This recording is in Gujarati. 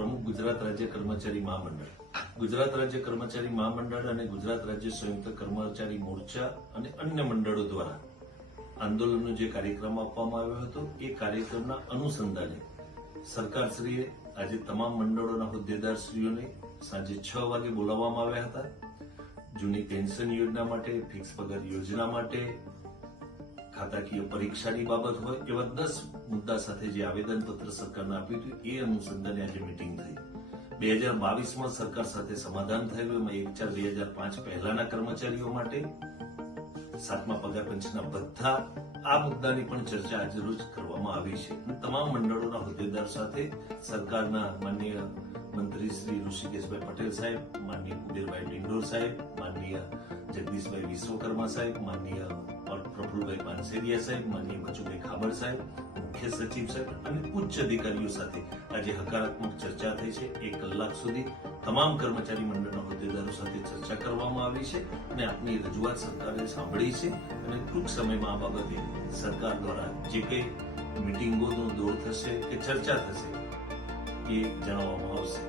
પ્રમુખ ગુજરાત રાજ્ય કર્મચારી મહામંડળ. ગુજરાત રાજ્ય કર્મચારી મહામંડળ અને ગુજરાત રાજ્ય સંયુક્ત કર્મચારી મોરચા અને અન્ય મંડળો દ્વારા આંદોલનનો જે કાર્યક્રમ આપવામાં આવ્યો હતો એ કાર્યક્રમના અનુસંધાને સરકારશ્રીએ આજે તમામ મંડળોના હોદ્દેદારશ્રીઓને સાંજે 6 વાગે બોલાવવામાં આવ્યા હતા. જૂની પેન્શન યોજના માટે, ફિક્સ પગાર યોજના માટે, ખાતાકીય પરીક્ષાની બાબત હોય એવા 10 મુદ્દા સાથે જે આવેદનપત્ર સરકારને આપ્યું હતું એ અનુસંધાને આજે મીટિંગ થઈ. 2022માં સરકાર સાથે સમાધાન થયું. એમાં 1/4/2005 પહેલાના કર્મચારીઓ માટે 7મા પગાર પંચના બધા આ મુદ્દાની પણ ચર્ચા આજે રોજ કરવામાં આવી છે. તમામ મંડળોના હોદ્દેદાર સાથે સરકારના માનનીય મંત્રી શ્રી ઋષિકેશભાઈ પટેલ સાહેબ, માનનીય કુબેરભાઈ ડિંડોર સાહેબ, માનનીય જગદીશભાઈ વિશ્વકર્મા સાહેબ, માનનીય પ્રફુલભાઈ પાનસેરિયા સાહેબ, માનનીય બચુભાઈ ખાબર સાહેબ, મુખ્ય સચિવ સાહેબ અને ઉચ્ચ અધિકારીઓ સાથે આજે હકારાત્મક ચર્ચા થઈ છે. 1 કલાક સુધી તમામ કર્મચારી મંડળના હોદ્દેદારો સાથે ચર્ચા કરવામાં આવી છે અને આપની રજૂઆત સરકારે સાંભળી છે અને ટૂંક સમયમાં આ બાબતે સરકાર દ્વારા જે કંઈ મિટિંગોનો દોર થશે કે ચર્ચા થશે એ જણાવવામાં આવશે.